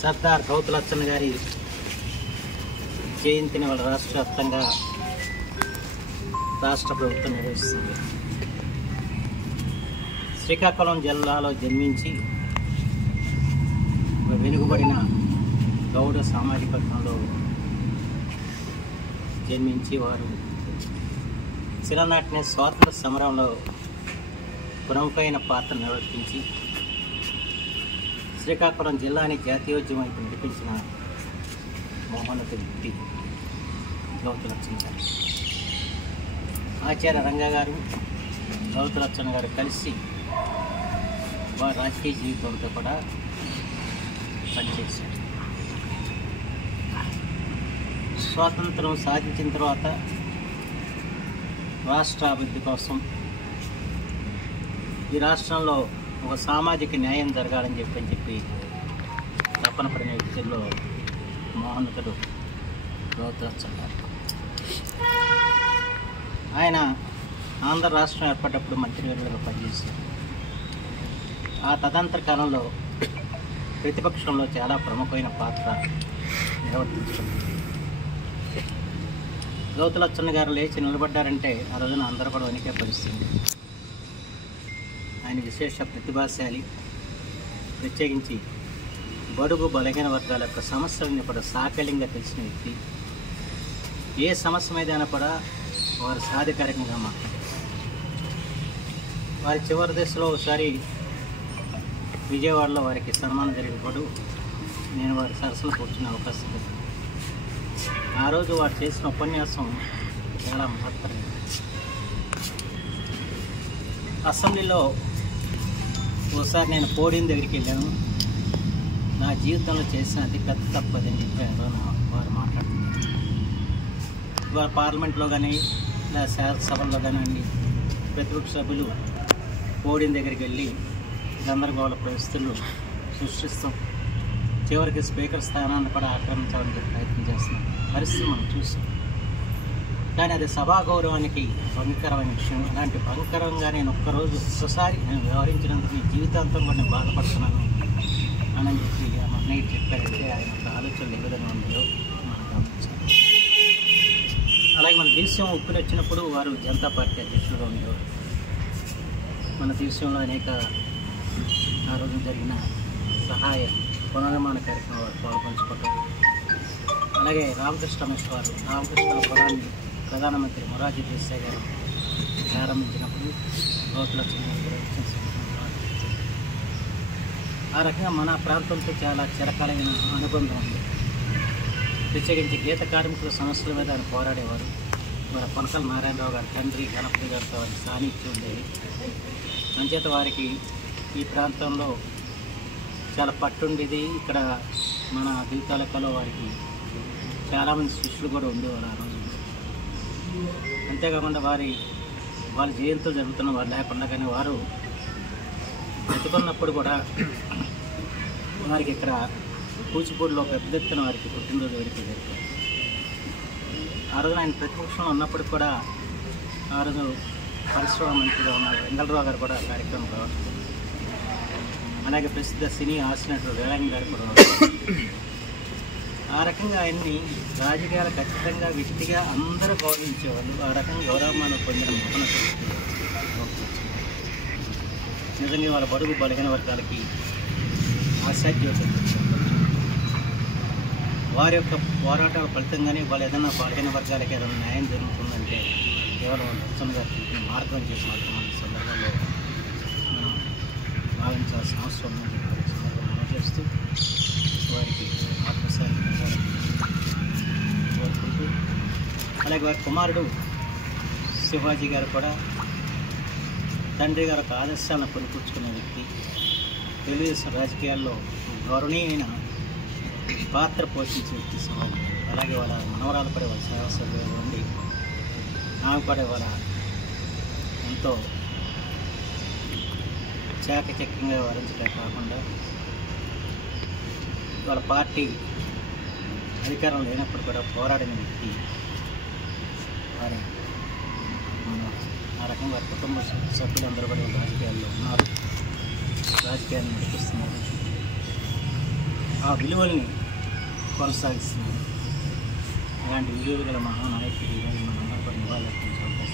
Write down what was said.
సర్దార్ గౌతులచ్చన్న గారి జయంతిని వాళ్ళ రాష్ట్ర వ్యాప్తంగా రాష్ట్ర ప్రభుత్వం నిర్వహిస్తుంది. శ్రీకాకుళం జిల్లాలో జన్మించి వెనుకబడిన గౌడ సామాజిక వర్గంలో జన్మించి వారు చిన్ననాటినే స్వాతంత్ర సమరంలో ప్రముఖమైన పాత్ర నిర్వర్తించి శ్రీకాకుళం జిల్లాని జాతీయోద్యమం వైపు నడిపించిన మహోన్నత వ్యక్తి గౌతులచ్చన్న గారు. ఆచార్య రంగా గారు, గౌతులచ్చన్న గారు కలిసి వారి రాజకీయ జీవితంతో కూడా పనిచేశారు. స్వాతంత్రం సాధించిన తర్వాత రాష్ట్ర అభివృద్ధి కోసం ఈ రాష్ట్రంలో ఒక సామాజిక న్యాయం జరగాలని చెప్పి తపన పడిన వ్యక్తుల్లో మహోన్నతుడు గౌతులచ్చన్న గారు. ఆయన ఆంధ్ర రాష్ట్రం ఏర్పడ్డప్పుడు మంత్రివర్యులుగా పనిచేశారు. ఆ తదనంతర కాలంలో ప్రతిపక్షంలో చాలా ప్రముఖమైన పాత్ర నిర్వర్తించారు. గౌతులచ్చన్న గారు లేచి నిలబడ్డారంటే ఆ రోజున అందరూ కూడా వణికే పరిస్థితి. ఆయన విశేష ప్రతిభాశాలి, ప్రత్యేకించి బడుగు బలహీన వర్గాల యొక్క సమస్యలను కూడా సాకల్యంగా తెలిసిన వ్యక్తి. ఏ సమస్య మీద కూడా వారు సాధికారికంగా మాట్లాడారు. వారి చివరి దశలో ఒకసారి విజయవాడలో వారికి సన్మానం జరిగినప్పుడు నేను వారి సరసన కూర్చునే అవకాశం ఉంది. ఆ రోజు వారు చేసిన ఉపన్యాసం చాలా మహత్తరమైనది. అసెంబ్లీలో ఒకసారి నేను పోడియం దగ్గరికి వెళ్ళాను. నా జీవితంలో చేసిన అతి పెద్ద తప్పదని చెప్పారు వారు మాట్లాడుతున్నారు. ఇవాళ పార్లమెంట్లో కానీ లేదా శాసనసభల్లో కానివ్వండి, ప్రతిపక్ష సభ్యులు పోడియం దగ్గరికి వెళ్ళి గందరగోళ పరిస్థితులు సృష్టిస్తాం, చివరికి స్పీకర్ స్థానాన్ని కూడా ఆక్రమించాలని ప్రయత్నం చేస్తున్నాం పరిస్థితి మనం చూస్తాం. కానీ అది సభా గౌరవానికి భయంకరమైన విషయం. అలాంటి భయంకరంగా నేను ఒక్కసారి నేను వ్యవహరించినందుకు ఈ జీవితాంతం కూడా నేను బాధపడుతున్నాను అని చెప్పి అన్నయ్య చెప్పారంటే ఆయన యొక్క ఆలోచనలు ఏ విధంగా ఉన్నాయో మనం గమనించాలి. అలాగే మన దేశం ఉప్పుని వచ్చినప్పుడు వారు జనతా పార్టీ అధ్యక్షులుగా ఉండేవారు. మన దేశంలో అనేక ఆ రోజు జరిగిన సహాయ పునర్నిర్మాణ కార్యక్రమాలు పాల్పంచుకోవటం, అలాగే రామకృష్ణ మిశ్ర వారు రామకృష్ణ పురాన్ని ప్రధానమంత్రి మొరార్జీ దేశాయ్ గారు ప్రారంభించినప్పుడు గౌతులచ్చన్న ఆ రకంగా మన ప్రాంతంతో చాలా చిరకాలైన అనుబంధం ఉంది. ప్రత్యేకించి గీత కార్మికుల సమస్యల మీద ఆయన పోరాడేవారు. మరి కొనకల నారాయణరావు గారి తండ్రి గణపతి గారితో వారి సాన్నిధ్యం ఉండేది. అంచేత వారికి ఈ ప్రాంతంలో చాలా పట్టుండేది. ఇక్కడ మన దీపాలకలో వారికి చాలామంది శిష్యులు కూడా ఉండేవారు ఆ రోజు. అంతేకాకుండా వాళ్ళ జయంతులు జరుగుతున్న వారు లేకుండా కానీ వారు బ్రతుకున్నప్పుడు కూడా వారికి ఇక్కడ కూచిపూడిలో పెద్ద ఎత్తున వారికి పుట్టినరోజు వేడుకలు జరుగుతుంది. ఆ రోజున ఆయన ప్రతిపక్షంలో ఉన్నప్పుడు కూడా ఆ రోజు పరిశ్రమ మంత్రిగా ఉన్న వెంగళరావు గారు కూడా కార్యక్రమం కావచ్చు. అలాగే ప్రసిద్ధ సినీ హాస్యనటుడు వేలంగి గారు కూడా ఆ రకంగా ఆయన్ని రాజకీయాలు ఖచ్చితంగా వ్యక్తిగా అందరూ గౌరవించేవాళ్ళు. ఆ రకంగా గౌరవమానం పొందిన మహోన్నత నిజంగా వాళ్ళ బడుగు బలహీన వర్గాలకి ఆశాజ్యోతి వారి యొక్క పోరాటాల ఫలితంగానే వాళ్ళు ఏదైనా బలహీన వర్గాలకి ఏదైనా న్యాయం జరుగుతుందంటే కేవలం లచ్చన్న గారు చూపిన మార్గం చేసి మాత్రం మన సందర్భంలో మనం భావించాల్సిన అవసరం ఉందని సందర్భంగా మనం చేస్తూ వారికి ఆత్మశాంతి కోరుకుంటూ, అలాగే వారి కుమారుడు శివాజీ గారు కూడా తండ్రి గారు ఒక ఆదర్శాలను పొందుపుచ్చుకునే వ్యక్తి. తెలుగుదేశం రాజకీయాల్లో గౌరవనీయమైన పాత్ర పోషించే వ్యక్తి శివాజీ. అలాగే వాళ్ళ మనవరాలు పడే వాళ్ళ సేవా సభ్యులు ఉండి ఆమె పడే వాళ్ళ ఎంతో చాకచక్యంగా వ్యవహరించడే కాకుండా వాళ్ళ పార్టీ అధికారం లేనప్పుడు కూడా పోరాడిన వ్యక్తి వారి ఆ రకంగా వారి కుటుంబ సభ్యులందరూ కూడా రాజకీయాల్లో ఉన్నారు, రాజకీయాన్ని నడిపిస్తున్నారు. ఆ విలువల్ని కొనసాగిస్తున్నారు. అలాంటి విలువలు గల మహానాయకుడు ఈరోజు మనందరూ కూడా నివాళులర్పించే అవకాశం